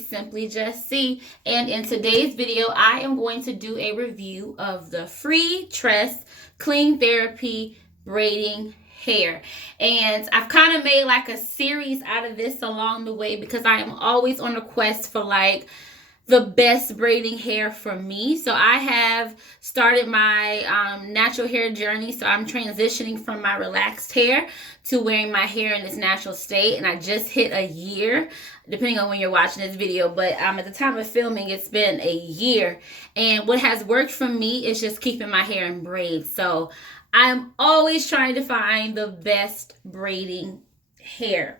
Simply Just C, and in today's video I am going to do a review of the Freetress Clean Therapy Braiding hair. And I've kind of made like a series out of this along the way because I am always on a quest for like the best braiding hair for me. So I have started my natural hair journey. So I'm transitioning from my relaxed hair to wearing my hair in its natural state. And I just hit a year, depending on when you're watching this video. But at the time of filming, it's been a year. And what has worked for me is just keeping my hair in braids. So I'm always trying to find the best braiding hair.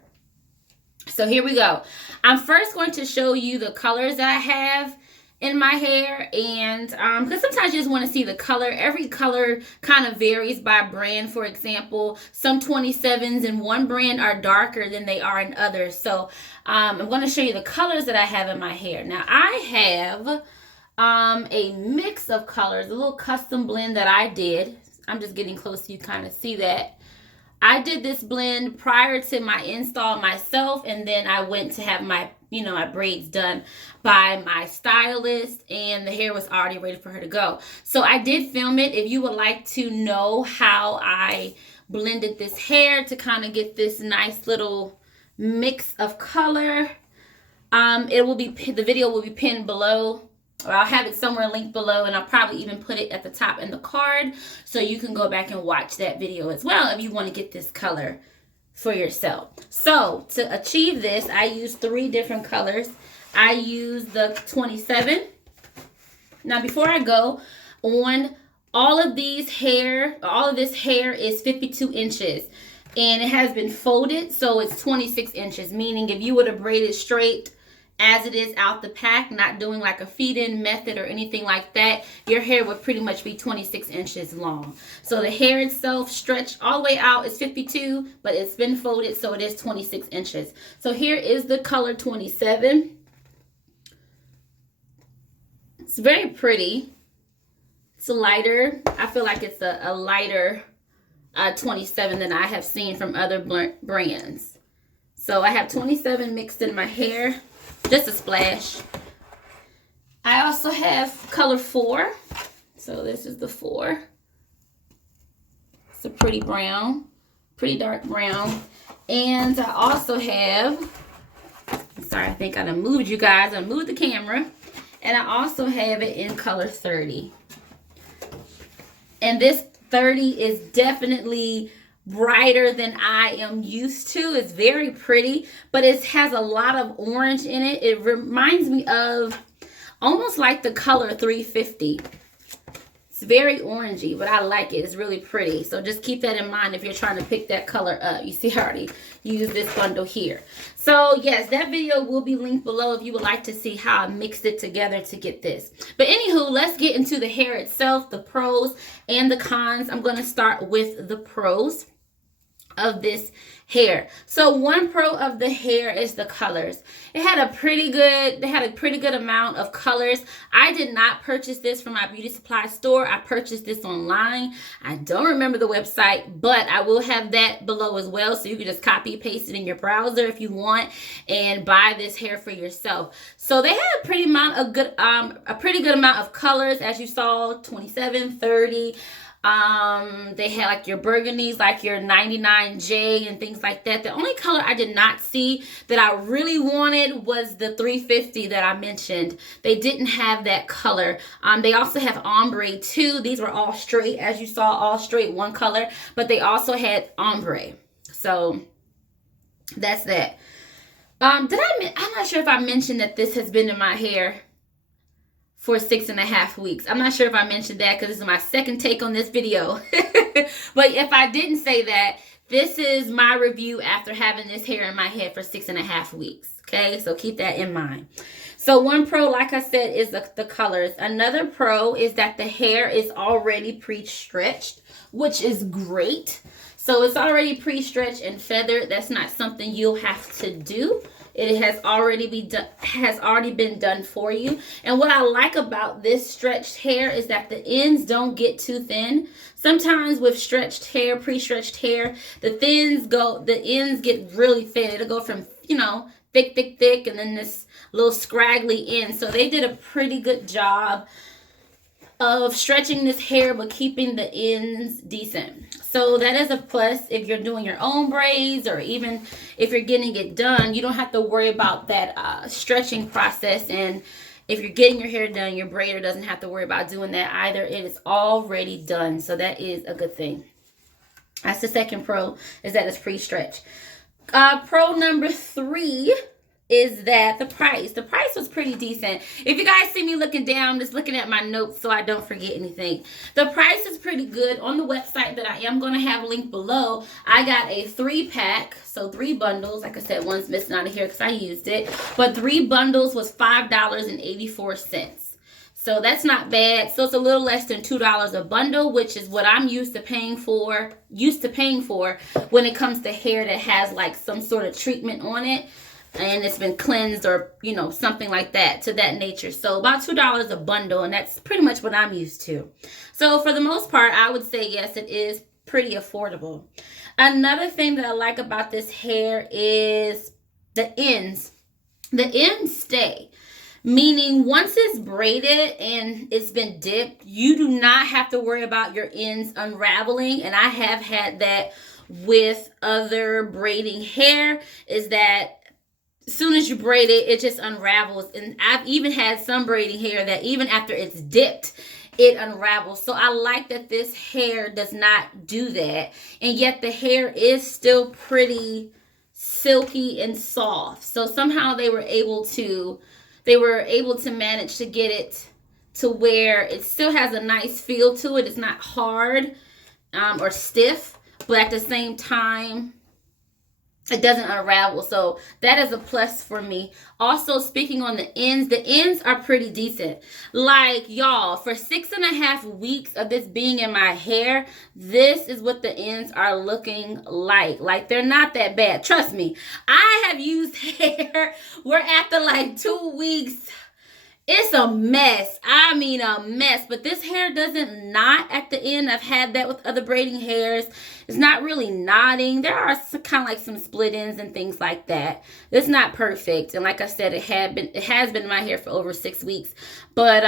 So here we go. I'm first going to show you the colors that I have in my hair, and because sometimes you just want to see the color. Every color kind of varies by brand. For example, some 27s in one brand are darker than they are in others. So I'm going to show you the colors that I have in my hair. Now I have a mix of colors, a little custom blend that I did. I'm just getting close so you kind of see that. I did this blend prior to my install myself, and then I went to have my, my braids done by my stylist, and the hair was already ready for her to go. So I did film it. If you would like to know how I blended this hair to kind of get this nice little mix of color, the video will be pinned below. Or I'll have it somewhere linked below, and I'll probably even put it at the top in the card so you can go back and watch that video as well if you want to get this color for yourself. So to achieve this, I use 3 different colors. I use the 27. Now before I go on, all of this hair is 52 inches. And it has been folded, so it's 26 inches, meaning if you would have braided straight as it is out the pack, not doing like a feed-in method or anything like that, your hair would pretty much be 26 inches long. So the hair itself stretched all the way out is 52, but it's been folded, so it is 26 inches. So here is the color 27. It's very pretty. It's lighter. I feel like it's a lighter 27 than I have seen from other brands. So I have 27 mixed in my hair. Just a splash. I also have color 4. So this is the 4. It's a pretty brown, pretty dark brown. And I also have, sorry, I think I done moved you guys. I moved the camera. And I also have it in color 30. And this 30 is definitely brighter than I am used to. It's very pretty, but it has a lot of orange in it. It reminds me of almost like the color 350. It's very orangey, but I like it. It's really pretty. So just keep that in mind if you're trying to pick that color up. You see I already used this bundle here. So yes, that video will be linked below if you would like to see how I mixed it together to get this. But anywho, let's get into the hair itself, the pros and the cons. I'm going to start with the pros of this hair. So one pro of the hair is the colors. They had a pretty good amount of colors. I did not purchase this from my beauty supply store. I purchased this online. I don't remember the website, but I will have that below as well, so you can just copy paste it in your browser if you want and buy this hair for yourself. So they had a pretty good amount of colors, as you saw, 27, 30. They had like your burgundies, like your 99J and things like that. The only color I did not see that I really wanted was the 350 that I mentioned. They didn't have that color. They also have ombre too. These were all straight, as you saw, all straight, one color, but they also had ombre. So that's that. I'm not sure if I mentioned that this has been in my hair for 6.5 weeks. I'm not sure if I mentioned that because this is my second take on this video. But if I didn't say that, this is my review after having this hair in my head for 6.5 weeks. Okay, so keep that in mind. So one pro, like I said, is the colors. Another pro is that the hair is already pre-stretched, which is great. So it's already pre-stretched and feathered. That's not something you'll have to do. It has already been done for you. And what I like about this stretched hair is that the ends don't get too thin. Sometimes with stretched hair, pre-stretched hair, the ends get really thin. It'll go from, thick, and then this little scraggly end. So they did a pretty good job of stretching this hair but keeping the ends decent. So that is a plus if you're doing your own braids, or even if you're getting it done. You don't have to worry about that stretching process. And if you're getting your hair done, your braider doesn't have to worry about doing that either. It is already done. So that is a good thing. That's the second pro, is that it's pre-stretch. Pro number 3 is that the price was pretty decent. If you guys see me looking down, just looking at my notes so I don't forget anything. The price is pretty good. On the website that I am going to have linked below, I got a 3-pack, so 3 bundles. Like I said, one's missing out of here because I used it, but 3 bundles was $5.84. So that's not bad. So it's a little less than $2 a bundle, which is what I'm used to paying for when it comes to hair that has like some sort of treatment on it, and it's been cleansed, or something like that, to that nature. So about $2 a bundle, and that's pretty much what I'm used to. So for the most part, I would say yes, it is pretty affordable. Another thing that I like about this hair is the ends. The ends stay. Meaning once it's braided and it's been dipped, you do not have to worry about your ends unraveling. And I have had that with other braiding hair, is that as soon as you braid it, it just unravels. And I've even had some braiding hair that even after it's dipped, it unravels. So I like that this hair does not do that. And yet the hair is still pretty silky and soft. So somehow they were able to manage to get it to where it still has a nice feel to it. It's not hard or stiff, but at the same time, it doesn't unravel. So that is a plus for me. Also, speaking on the ends are pretty decent. Like, y'all, for 6.5 weeks of this being in my hair, this is what the ends are looking like. Like, they're not that bad. Trust me, I have used hair where after like 2 weeks, it's a mess. I mean a mess. But this hair doesn't knot at the end. I've had that with other braiding hairs. It's not really knotting. There are kind of like some split ends and things like that. It's not perfect. And like I said, it has been in my hair for over 6 weeks. But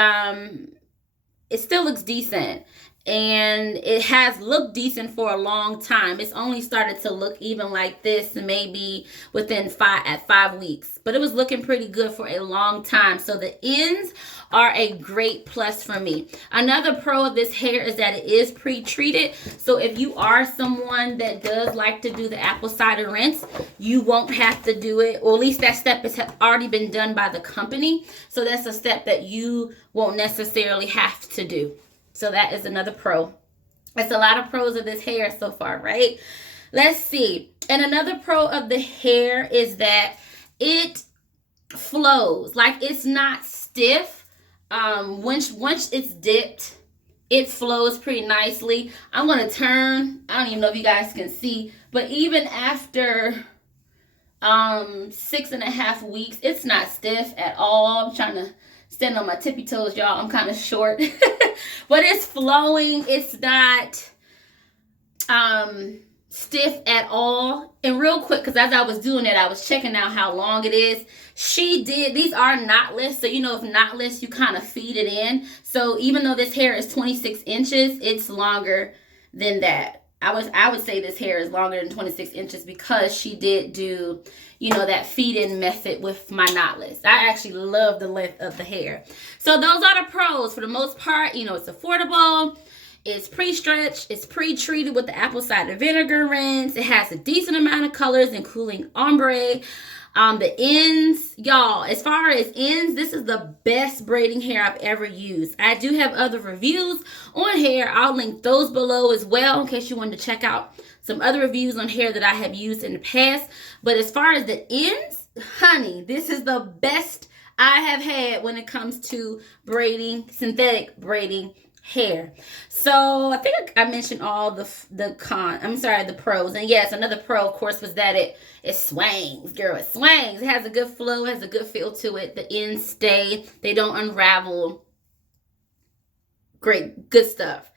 it still looks decent. And it has looked decent for a long time. It's only started to look even like this maybe within 5 weeks. But it was looking pretty good for a long time. So the ends are a great plus for me. Another pro of this hair is that it is pre-treated. So if you are someone that does like to do the apple cider rinse, you won't have to do it. Or at least that step has already been done by the company. So that's a step that you won't necessarily have to do. So that is another pro. That's a lot of pros of this hair so far, right? Let's see. And another pro of the hair is that it flows. Like, it's not stiff. Once it's dipped, it flows pretty nicely. I'm going to turn. I don't even know if you guys can see. But even after 6.5 weeks, it's not stiff at all. I'm trying to stand on my tippy toes, y'all. I'm kind of short. But it's flowing. It's not stiff at all. And real quick, because as I was doing it, I was checking out how long it is. These are knotless. So, if knotless, you kind of feed it in. So even though this hair is 26 inches, it's longer than that. I would say this hair is longer than 26 inches because she did do, that feed-in method with my knotless. I actually love the length of the hair. So those are the pros. For the most part, it's affordable. It's pre-stretched. It's pre-treated with the apple cider vinegar rinse. It has a decent amount of colors, including ombre. The ends, y'all, as far as ends, this is the best braiding hair I've ever used. I do have other reviews on hair. I'll link those below as well in case you wanted to check out some other reviews on hair that I have used in the past. But as far as the ends, honey, this is the best I have had when it comes to braiding, synthetic braiding hair. So I think I mentioned all the pros. And yes, another pro, of course, was that it swangs, girl. It swangs. It has a good flow, has a good feel to it. The ends stay. They don't unravel. Great, good stuff.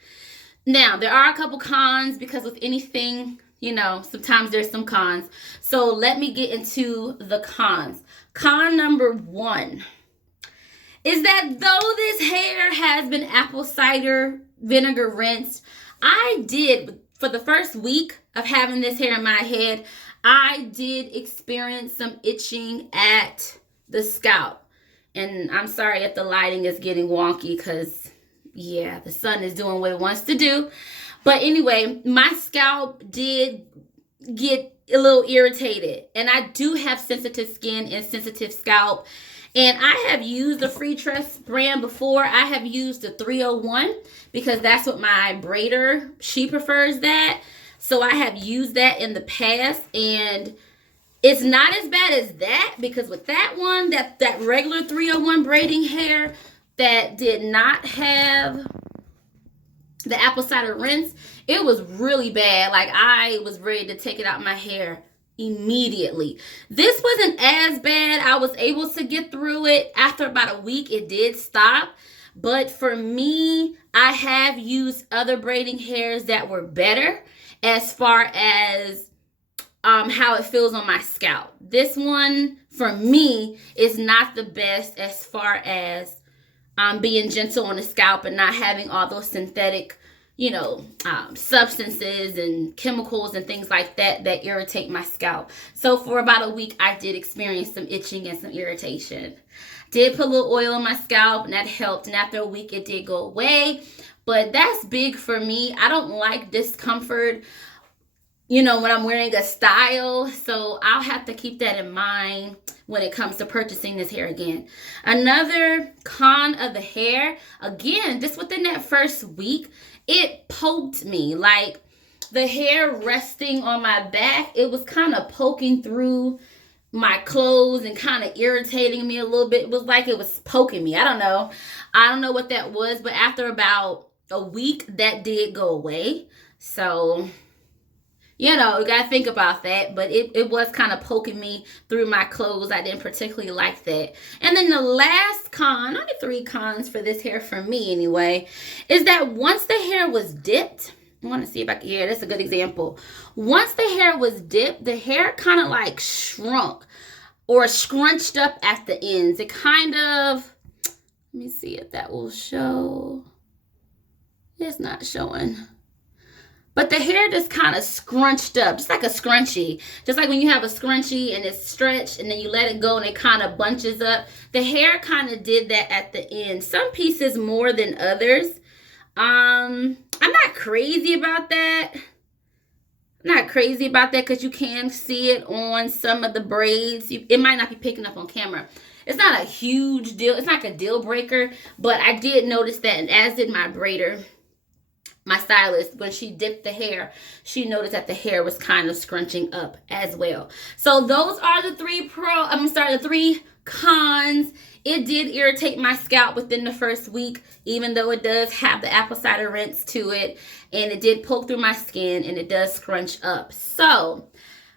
Now, there are a couple cons because with anything you know, sometimes there's some cons. So let me get into the cons. Con number 1 is that though this hair has been apple cider vinegar rinsed, I did, for the first week of having this hair in my head, I did experience some itching at the scalp. And I'm sorry if the lighting is getting wonky because, yeah, the sun is doing what it wants to do. But anyway, my scalp did get a little irritated. And I do have sensitive skin and sensitive scalp. And I have used the Freetress brand before. I have used the 301 because that's what my braider, she prefers that. So I have used that in the past, and it's not as bad as that, because with that one, that regular 301 braiding hair that did not have the apple cider rinse, it was really bad. Like, I was ready to take it out my hair immediately. This wasn't as bad. I was able to get through it. After about a week, it did stop. But for me, I have used other braiding hairs that were better as far as how it feels on my scalp. This one, for me, is not the best as far as being gentle on the scalp and not having all those synthetic, you know, substances and chemicals and things like that that irritate my scalp. So for about a week, I did experience some itching and some irritation. Did put a little oil on my scalp, and that helped. And after a week, it did go away. But that's big for me. I don't like discomfort, you know, when I'm wearing a style. So I'll have to keep that in mind when it comes to purchasing this hair again. Another con of the hair, again, just within that first week, it poked me. Like, the hair resting on my back, it was kind of poking through my clothes and kind of irritating me a little bit. It was like it was poking me. I don't know what that was, but after about a week, that did go away. So, you know, you gotta think about that. But it was kind of poking me through my clothes. I didn't particularly like that. And then the last con, only 3 cons for this hair for me anyway, is that once the hair was dipped, I want to see if I can, yeah, that's a good example. Once the hair was dipped, the hair kind of like shrunk or scrunched up at the ends. It kind of, let me see if that will show. It's not showing. But the hair just kind of scrunched up, just like a scrunchie. Just like when you have a scrunchie and it's stretched and then you let it go and it kind of bunches up. The hair kind of did that at the end. Some pieces more than others. I'm not crazy about that. Not crazy about that because you can see it on some of the braids. It might not be picking up on camera. It's not a huge deal. It's not like a deal breaker. But I did notice that, and as did my braider. My stylist, when she dipped the hair, she noticed that the hair was kind of scrunching up as well. So those are the 3 cons. It did irritate my scalp within the first week, even though it does have the apple cider rinse to it. And it did poke through my skin, and it does scrunch up. So,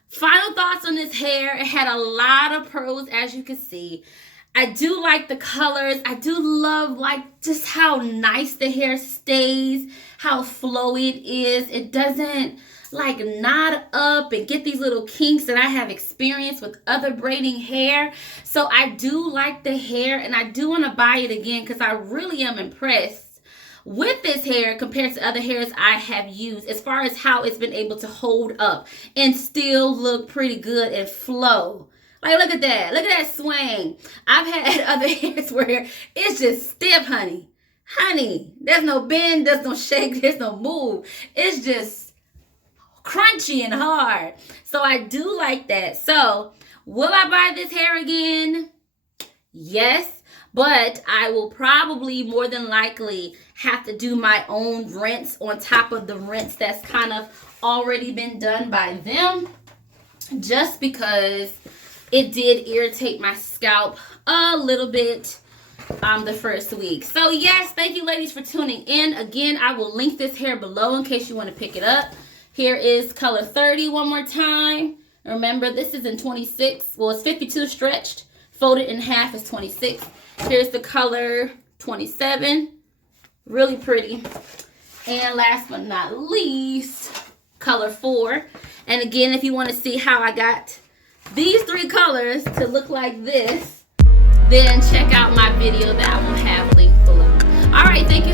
final thoughts on this hair. It had a lot of pros, as you can see. I do like the colors. I do love like just how nice the hair stays, how flowy it is. It doesn't like knot up and get these little kinks that I have experienced with other braiding hair. So I do like the hair, and I do want to buy it again because I really am impressed with this hair compared to other hairs I have used as far as how it's been able to hold up and still look pretty good and flow. Like, look at that. Look at that swing. I've had other hairs where it's just stiff, honey. Honey, there's no bend, there's no shake, there's no move. It's just crunchy and hard. So I do like that. So, will I buy this hair again? Yes. But I will probably more than likely have to do my own rinse on top of the rinse that's kind of already been done by them. Just because it did irritate my scalp a little bit the first week. So yes, thank you ladies for tuning in. Again, I will link this hair below in case you want to pick it up. Here is color 30 one more time. Remember, this is in 26. Well, it's 52 stretched. Folded in half is 26. Here's the color 27. Really pretty. And last but not least, color 4. And again, if you want to see how I got these 3 colors to look like this, then check out my video that I will have linked below. All right, thank you